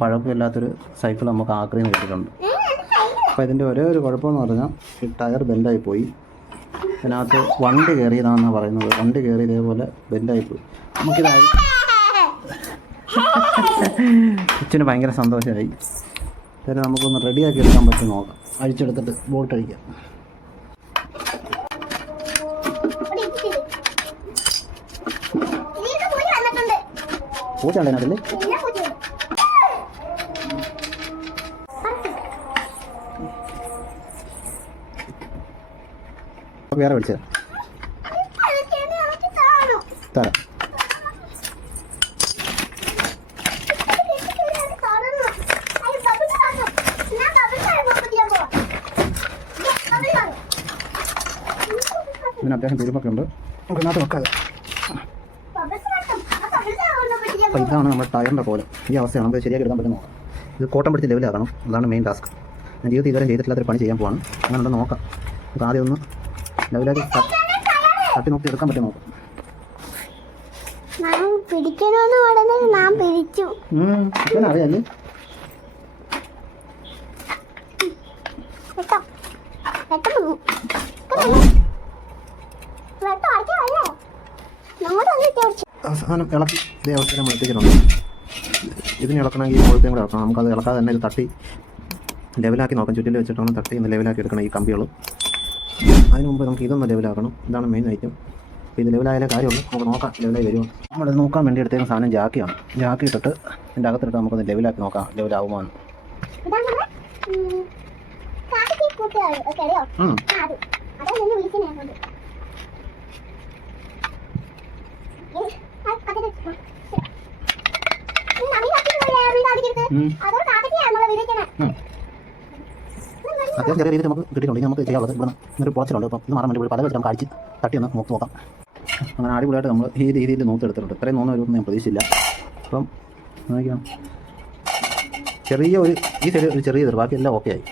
പഴക്കമില്ലാത്തൊരു cycle നമുക്ക് ആക്രിയിൽ നിന്ന് കിട്ടിയിട്ടുണ്ട്. അപ്പോൾ ഇതിൻ്റെ ഒരേ ഒരു കുഴപ്പമെന്ന് പറഞ്ഞാൽ ഈ ടയർ ബെൻഡായി പോയി. ഇതിനകത്ത് വണ്ടി കയറിയതാണെന്നാണ് പറയുന്നത്. വണ്ടി കയറി ഇതേപോലെ ബെൻഡായിപ്പോയി. നമുക്കിതായി കൊച്ചിന് ഭയങ്കര സന്തോഷമായി. ഇതിന് നമുക്കൊന്ന് റെഡിയാക്കി എടുക്കാൻ പറ്റും നോക്കാം. അഴിച്ചെടുത്തിട്ട് ബോൾട്ട് അഴിക്കാം. പൂച്ചയുണ്ട് അതിനകത്തല്ലേ? വേറെ വിളിച്ചത് തരാം. ഇതിന് അത്യാവശ്യം തുരുമ്പൊക്കെ ഉണ്ട്. നമുക്ക് ഇതിനകത്ത് വെക്കാതെ. അപ്പോൾ ഇതാണ് നമ്മുടെ ടയറിൻ്റെ പോലെ. ഈ അവസ്ഥയാണ് നമുക്ക് ശരിയാക്കി എടുക്കാൻ പറ്റുന്ന നോക്കാം. ഇത് കോട്ടം പിടിച്ച് ലെവലാക്കണം. അതാണ് മെയിൻ ടാസ്ക്. ഞാൻ ജീവിതത്തിൽ ഇതുവരെ ചെയ്തിട്ടില്ലാത്തൊരു പണി ചെയ്യാൻ പോവാണ്. അങ്ങനെ ഉണ്ടെന്ന് നോക്കാം. നമുക്ക് ആദ്യം ഒന്ന് ലെവലാക്കി തട്ടി നോക്കി എടുക്കാൻ പറ്റും നോക്കാം. അറിയാല്ലേ? അവസാനം ഇളക്കി ഇതേ അവസ്ഥ നമ്മൾ എത്തിച്ചിട്ടുണ്ട്. ഇതിന് ഇളക്കണമെങ്കിൽ മുഴുത്തേം കൂടെ ഇളക്കണം. നമുക്കത് ഇളക്കാതെ തന്നെ ഇത് തട്ടി ലെവലാക്കി നോക്കാം. ചുറ്റിൽ വെച്ചിട്ടാണ് തട്ടി ഒന്ന് ലെവലാക്കി എടുക്കണം ഈ കമ്പികൾ. അതിന് മുമ്പ് നമുക്ക് ഇതൊന്ന് ലെവലാക്കണം. ഇതാണ് മെയിൻ ഐറ്റം. അപ്പോൾ ഇത് ലെവലായാലേ കാര്യമുള്ളൂ. നമുക്ക് നോക്കാം ലെവലായി വരുമോ. നമ്മളിത് നോക്കാൻ വേണ്ടി എടുത്തേക്കുന്ന സാധനം ജാക്കിയാണ്. ജാക്കി ഇട്ടിട്ട് ഇതിൻ്റെ അകത്തിട്ട് നമുക്കൊന്ന് ലെവലാക്കി നോക്കാം ലെവലാവുമോ എന്ന്. അത്യാവശ്യം ചെറിയ രീതിയിൽ നമുക്ക് കിട്ടിയിട്ടുണ്ട്. നമുക്ക് ചെയ്യാനുള്ളത് ഇവിടെ ഒരു പൊളച്ചിലുണ്ട്. അപ്പം ഇത് മാറാൻ വേണ്ടി പല വെച്ച് നമുക്ക് അടിച്ച് തട്ടി ഒന്ന് നോക്കാം. അങ്ങനെ അടിപൊളിയായിട്ട് നമ്മൾ ഈ രീതിയിൽ നൂത്തെടുത്തിട്ടുണ്ട്. ഇത്രയും നോന്ന് വരുമെന്ന് ഞാൻ പ്രതീക്ഷിച്ചില്ല. അപ്പം നോക്കാം, ചെറിയ ഒരു ഈ സൈഡ് ഒരു ചെറിയ ഇത്, ബാക്കി എല്ലാം ഓക്കെ ആയി.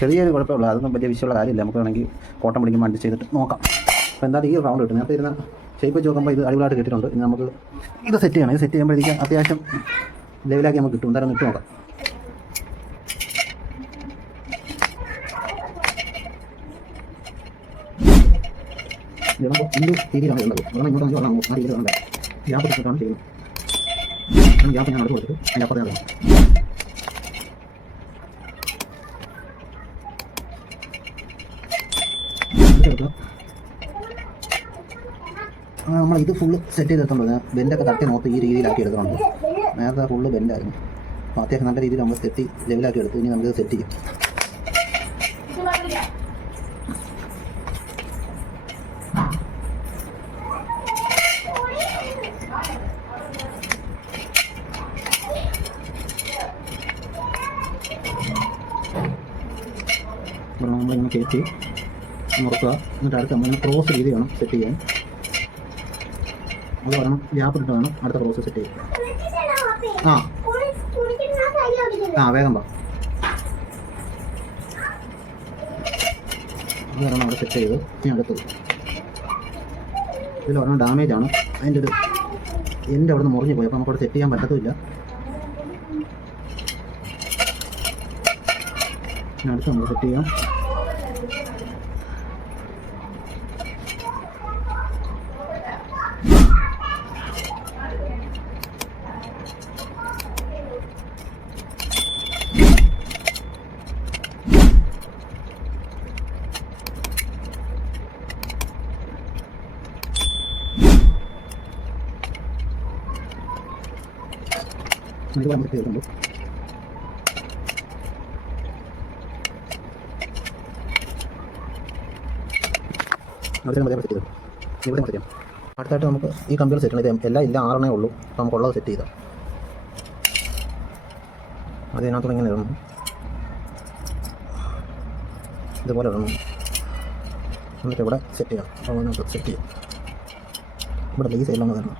ചെറിയൊരു കുഴപ്പമുള്ളൂ. അതൊന്നും വലിയ വിഷയമുള്ള കാര്യമില്ല. നമുക്ക് വേണമെങ്കിൽ കോട്ടം പിടിക്കുമ്പോൾ അഡ്ജസ്റ്റ് ചെയ്തിട്ട് നോക്കാം. അപ്പോൾ എന്തായാലും ഈ റൗണ്ട് കിട്ടും. നേരത്തെ ഇരുന്ന ഷേപ്പ് വെച്ച് നോക്കുമ്പോൾ ഇത് അടിപൊളിയായിട്ട് കിട്ടിയിട്ടുണ്ട്. ഇനി നമുക്ക് ഇത് സെറ്റ് ചെയ്യണം. ഇത് സെറ്റ് ചെയ്യുമ്പോഴത്തേക്ക് അത്യാവശ്യം ലെവലാക്കി നമുക്ക് കിട്ടും. എന്തായാലും ഇട്ട് നോക്കാം. ഇടുമ്പോൾ എന്ത് രീതിയിലാണ് ഉള്ളത് വെള്ളം ഇങ്ങോട്ട് വെള്ളം ആ രീതിയിലാണ് ഗ്യാപ്പ് ഇട്ടിട്ടാണ് ചെയ്യുന്നത്. ഗ്യാപ്പ് ഞാൻ അടുത്ത് കൊടുത്തിട്ട് അതിൻ്റെ അപ്പുറത്തെ എടുക്കുക. നമ്മൾ ഇത് ഫുള്ള് സെറ്റ് ചെയ്തെടുത്തോണ്ട് ബെൻഡൊക്കെ തട്ടി നോക്കി ഈ രീതിയിലാക്കി എടുക്കുന്നുണ്ട്. നേരത്തെ ഫുള്ള് ബെൻഡായിരുന്നു. അപ്പോൾ അത്യാവശ്യം നല്ല രീതിയിൽ നമ്മൾ സെറ്റ് ലെവലാക്കി എടുത്തു. ഇനി നമുക്ക് സെറ്റ് ചെയ്യും. അപ്പോൾ നമ്മളിങ്ങനെ കയറ്റി മുറുക്കുക. എന്നിട്ട് അടുത്ത് നമ്മളിങ്ങനെ ക്രോസ് രീതി വേണം സെറ്റ് ചെയ്യാൻ. അത് വേണം ഗ്യാപ്പ് ഇട്ട് വേണം അടുത്ത ക്രോസ് സെറ്റ് ചെയ്യാൻ. വേഗം വാ. അത് കാരണം അവിടെ സെറ്റ് ചെയ്ത് ഇനി അടുത്തത് ഇതിൽ പറഞ്ഞാൽ ഡാമേജാണ്. അതിൻ്റെ ഒരു എൻ്റെ അവിടെ നിന്ന് മുറിഞ്ഞു പോയി. അപ്പോൾ നമുക്കവിടെ സെറ്റ് ചെയ്യാൻ പറ്റത്തുമില്ല. ഇനി അടുത്ത് നമ്മൾ സെറ്റ് ചെയ്യാം. ഇത് നമ്മൾ ചെയ്തിട്ടുണ്ട്. അവിടെ മതി സെറ്റ് ചെയ്തു. ഇവിടെ സെറ്റ് ചെയ്യാം. അടുത്തായിട്ട് നമുക്ക് ഈ കമ്പികൾ സെറ്റ് ചെയ്യണം. ഇത് എല്ലാം ഇല്ല 6 ഉള്ളൂ. അപ്പോൾ നമുക്കുള്ളത് സെറ്റ് ചെയ്താൽ അത് ഇതിനകത്തോടെ ഇങ്ങനെ ഇടണം. ഇതുപോലെ ഇടണം. എന്നിട്ട് ഇവിടെ സെറ്റ് ചെയ്യാം. അപ്പോൾ നമുക്ക് സെറ്റ് ചെയ്യാം. ഇവിടെ ഈ സൈഡിലാണ് വരണം.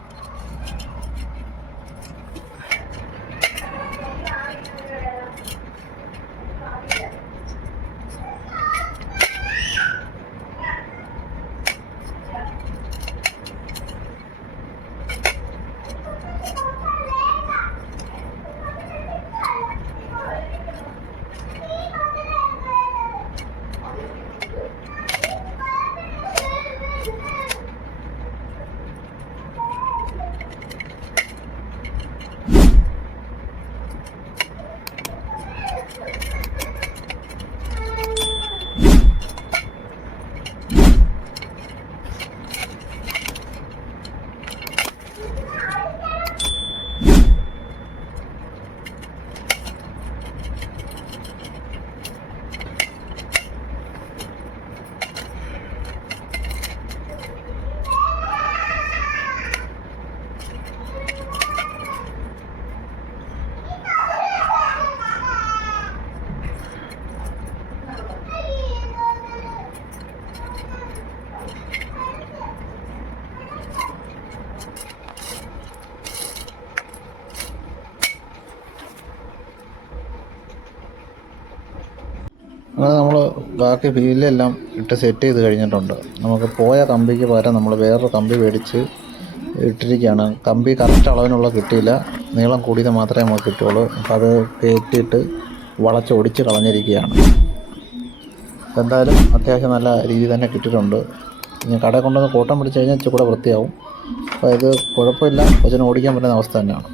ബാക്കി വീലെല്ലാം ഇട്ട് സെറ്റ് ചെയ്ത് കഴിഞ്ഞിട്ടുണ്ട്. നമുക്ക് പോയ കമ്പിക്ക് പകരം നമ്മൾ വേറൊരു കമ്പി മേടിച്ച് ഇട്ടിരിക്കുകയാണ്. കമ്പി കറക്റ്റ് അളവിനുള്ള കിട്ടിയില്ല, നീളം കൂടിയത് മാത്രമേ നമുക്ക് കിട്ടുള്ളൂ. അപ്പോൾ അത് കയറ്റിയിട്ട് വളച്ചൊടിച്ച് കളഞ്ഞിരിക്കുകയാണ്. എന്തായാലും അത്യാവശ്യം നല്ല രീതിയിൽ തന്നെ കിട്ടിയിട്ടുണ്ട്. ഇനി കടയിൽ കൊണ്ടുവന്ന് കോട്ടം പിടിച്ച് കഴിഞ്ഞാൽ ഇച്ചിരി കൂടെ വൃത്തിയാവും. അപ്പോൾ ഇത് കുഴപ്പമില്ല, കൊച്ചിന് ഓടിക്കാൻ പറ്റുന്ന അവസ്ഥ തന്നെയാണ്.